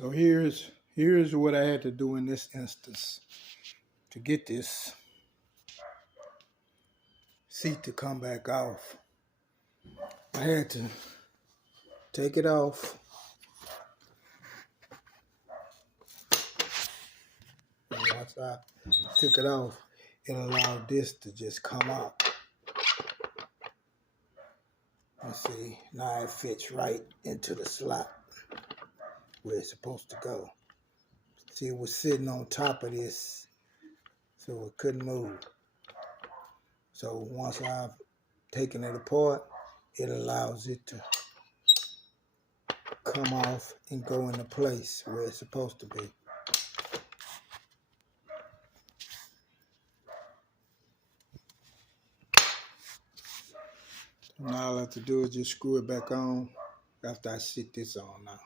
So here's what I had to do in this instance to get this seat to come back off. I had to take it off. And once I took it off, it allowed this to just come out. You see, now it fits right into the slot where it's supposed to go. See, it was sitting on top of this, so it couldn't move. So once I've taken it apart, it allows it to come off and go into place where it's supposed to be. Now all I have to do is just screw it back on after I sit this on now.